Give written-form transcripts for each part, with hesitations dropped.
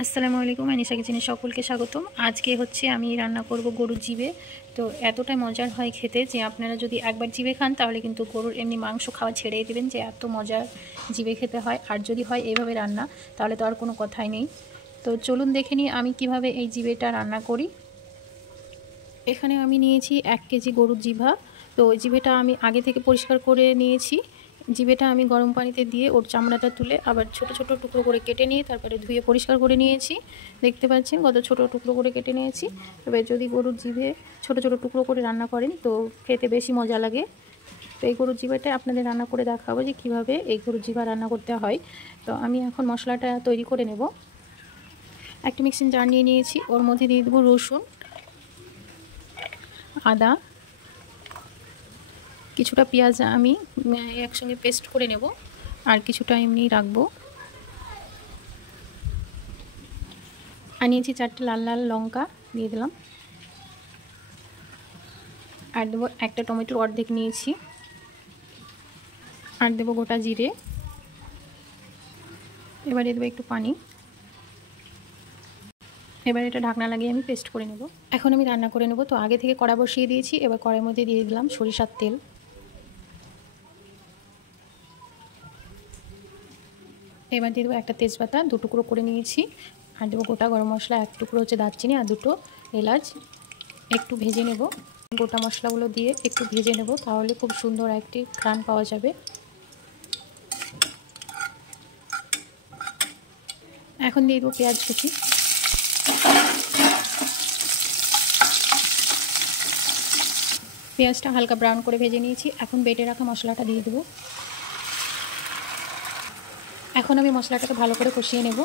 আসসালামু আলাইকুম, আনিশা কিচেনে সকলকে স্বাগতম। আজকে হচ্ছে আমি রান্না করব গরুর জিভে। তো এতটাই মজার হয় খেতে যে আপনারা যদি একবার জিভে খান তাহলে কিন্তু গরুর এমনি মাংস খাওয়া ছেড়েই দেবেন, যে এত মজার জিভে খেতে হয়। আর যদি হয় এইভাবে রান্না তাহলে তো আর কোনো কথাই নেই। তো চলুন দেখে নিই আমি কিভাবে এই জিভেটা রান্না করি। এখানে আমি নিয়েছি 1 কেজি গরুর জিভা। তো ওই জিভেটা আমি আগে থেকে পরিষ্কার করে নিয়েছি। জিভেটা আমি গরম পানিতে দিয়ে ওর চামড়াটা তুলে আবার ছোট ছোট টুকরো করে কেটে নিয়ে তারপরে ধুয়ে পরিষ্কার করে নিয়েছি। দেখতে পাচ্ছেন কত ছোট টুকরো করে কেটে নিয়েছি। তবে যদি গরুর জিভে ছোট ছোট টুকরো করে রান্না করেন তো খেতে বেশি মজা লাগে। তো এই গরুর জিভাটা আপনাদের রান্না করে দেখাবো যে কীভাবে এই গরুর জিভা রান্না করতে হয়। তো আমি এখন মশলাটা তৈরি করে নেব। একটা মিক্সিং জার নিয়ে নিয়েছি, ওর মধ্যে দিয়ে দেবো রসুন, আদা, কিছুটা পেঁয়াজ আমি একসঙ্গে পেস্ট করে নেব, আর কিছুটা এমনি রাখবো। আর নিয়েছি 4টে লাল লাল লঙ্কা দিয়ে দিলাম, আর দেবো একটা টমেটোর অর্ধেক নিয়েছি, আর দেবো গোটা জিরে। এবার দিয়ে দেবো একটু পানি। এবার এটা ঢাকনা লাগিয়ে আমি পেস্ট করে নেব। এখন আমি রান্না করে নেব। তো আগে থেকে কড়া বসিয়ে দিয়েছি, এবার কড়াইয়ের মধ্যে দিয়ে দিলাম সরিষার তেল। এবার দিয়ে দেবো একটা তেজপাতা 2 টুকরো করে নিয়েছি, আর দেবো গোটা গরম মশলা 1 টুকরো হচ্ছে দারচিনি, আর 2টো এলাচ। একটু ভেজে নেব, গোটা মশলাগুলো দিয়ে একটু ভেজে নেব, তাহলে খুব সুন্দর একটি ঘ্রাণ পাওয়া যাবে। এখন দিয়ে দেবো পেঁয়াজ কুচি। পেঁয়াজটা হালকা ব্রাউন করে ভেজে নিয়েছি। এখন বেটে রাখা মশলাটা দিয়ে দেবো। এখন আমি মশলাটাকে ভালো করে কষিয়ে নেব।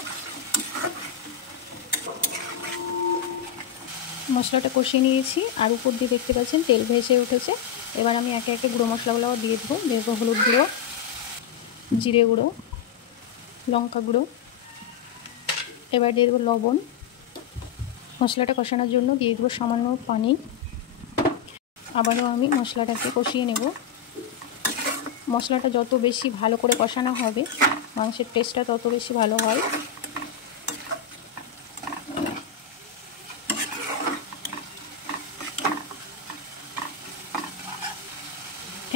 মশলাটা কষিয়ে নিয়েছি, আর উপর দিয়ে দেখতে পাচ্ছেন তেল ভেসে উঠেছে। এবার আমি একে একে গুঁড়ো মশলাগুলো দিয়ে দেবো হলুদ গুঁড়ো, জিরে গুঁড়ো, লঙ্কা গুঁড়ো। এবার দিয়ে দেবো লবণ। মশলাটা কষানোর জন্য দিয়ে দেবো সামান্য পানি। আবারও আমি মশলাটাকে কষিয়ে নেব। মশলাটা যত বেশি ভালো করে কষানো হবে মাংসের টেস্টটা তত বেশি ভালো হয়।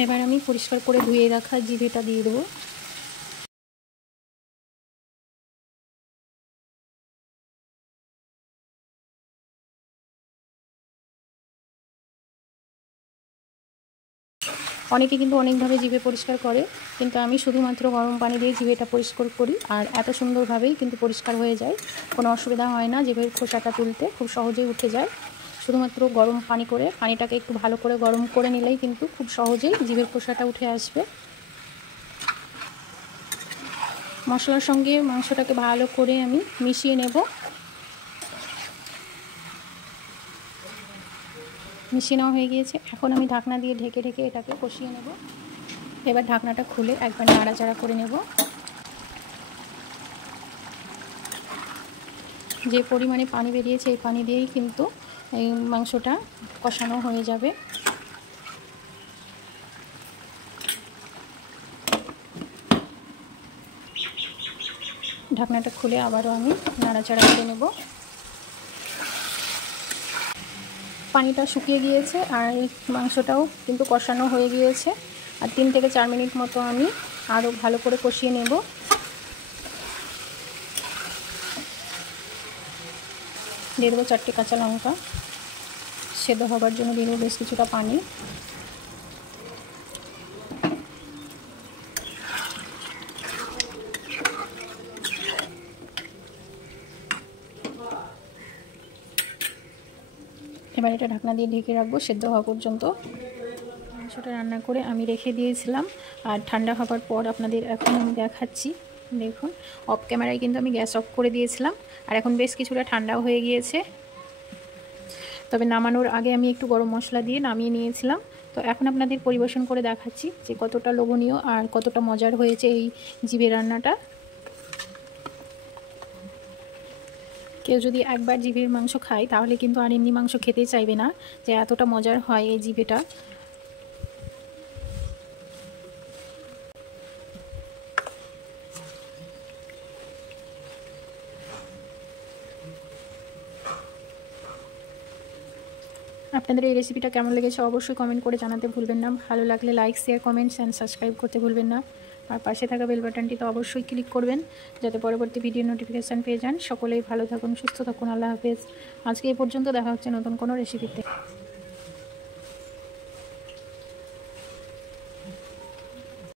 এবার আমি পরিষ্কার করে ধুয়ে রাখা জিভেটা দিয়ে দেবো। অনেকে কিন্তু অনেকভাবে জিভে পরিষ্কার করে, কিন্তু আমি শুধুমাত্র গরম পানি দিয়ে জিভেটা পরিষ্কার করি, আর এত সুন্দরভাবেই কিন্তু পরিষ্কার হয়ে যায়। কোনো অসুবিধা হয় না, জিভের খোসাটা তুলতে খুব সহজেই উঠে যায়। শুধুমাত্র গরম পানি করে পানিটাকে একটু ভালো করে গরম করে নিলেই কিন্তু খুব সহজেই জিভের খোসাটা উঠে আসবে। মশলার সঙ্গে মাংসটাকে ভালো করে আমি মিশিয়ে নেব। মিশিয়ে নেওয়া হয়ে গিয়েছে। এখন আমি ঢাকনা দিয়ে ঢেকে ঢেকে এটাকে কষিয়ে নেব। এবার ঢাকনাটা খুলে একবার নাড়াচাড়া করে নেব। যে পরিমাণে পানি বেরিয়েছে এই পানি দিয়েই কিন্তু এই মাংসটা কষানো হয়ে যাবে। ঢাকনাটা খুলে আবারও আমি নাড়াচাড়া করে নেব। পানিটা শুকিয়ে গিয়েছে আর মাংসটাও কিন্তু কষানো হয়ে গিয়েছে। আর 3 থেকে 4 মিনিট মতো আমি আরও ভালো করে কষিয়ে নেব। দিয়ে দেবো 4টে কাঁচা লঙ্কা। সেদ্ধ হবার জন্য দিয়ে দেবো বেশ কিছুটা পানি। এবার এটা ঢাকনা দিয়ে ঢেকে রাখবো সেদ্ধ হওয়া পর্যন্ত। মাংসটা রান্না করে আমি রেখে দিয়েছিলাম, আর ঠান্ডা হবার পর আপনাদের এখন আমি দেখাচ্ছি। দেখুন, অফ ক্যামেরায় কিন্তু আমি গ্যাস অফ করে দিয়েছিলাম, আর এখন বেশ কিছুটা ঠান্ডাও হয়ে গিয়েছে। তবে নামানোর আগে আমি একটু গরম মশলা দিয়ে নামিয়ে নিয়েছিলাম। তো এখন আপনাদের পরিবেশন করে দেখাচ্ছি যে কতটা লোভনীয় আর কতটা মজার হয়েছে এই জিভে রান্নাটা। কেউ যদি একবার জিভের মাংস খায় তাহলে কিন্তু আর এমনি মাংস খেতেই চাইবে না, যে এতটা মজার হয় এই জিভেটা। আপনাদের এই রেসিপিটা কেমন লেগেছে অবশ্যই কমেন্ট করে জানাতে ভুলবেন না। ভালো লাগলে like, share, comments and subscribe করতে ভুলবেন না। আর পাশে থাকা বেল বাটনটি তো অবশ্যই ক্লিক করবেন যাতে পরবর্তী ভিডিও নোটিফিকেশান পেয়ে যান। সকলেই ভালো থাকুন, সুস্থ থাকুন। আল্লাহ হাফেজ। আজকে এই পর্যন্ত, দেখা হচ্ছে নতুন কোনো রেসিপিতে।